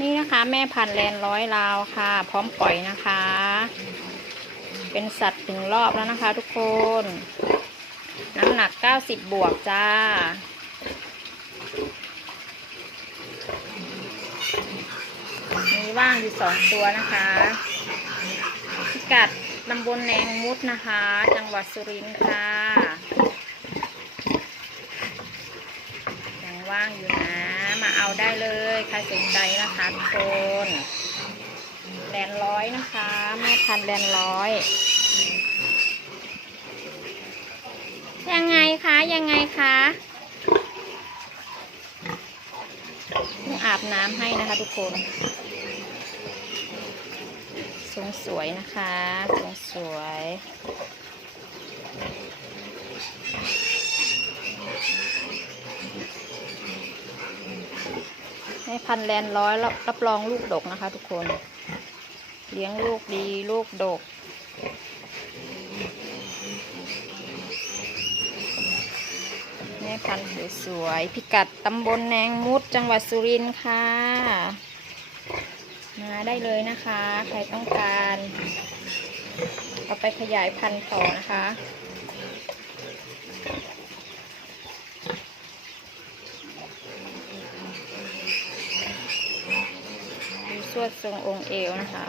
นี่นะคะแม่พันธุ์แลนร้อยลาวค่ะ พร้อมปล่อยนะคะ เป็นสัตว์ถึงรอบแล้วนะคะทุกคน น้ำหนัก 90 บวกจ้า มีว่างอยู่สองตัวนะคะพิกัดตำบลแนงมุดนะคะ จังหวัดสุรินทร์ค่ะ ยังว่างอยู่นะ มาเอาได้เลยใครสนใจนะคะทุกคนแลนร้อยนะคะแม่พันแลนร้อย ยังไงคะยังไงคะเพิ่งอาบน้ำให้นะคะทุกคนทรงสวยนะคะทรงสวย ให้พันแลนร้อยรับรับรองลูกดกนะคะ ทุกคน เลี้ยงลูกดีลูกดก แม่พันธุ์สวยๆพิกัดตำบลแนงมุดจังหวัดสุรินทร์ค่ะ มาได้เลยนะคะ ใครต้องการ เอาไปขยายพันธุ์ต่อนะคะ วดทรงองค์เอวนะคะ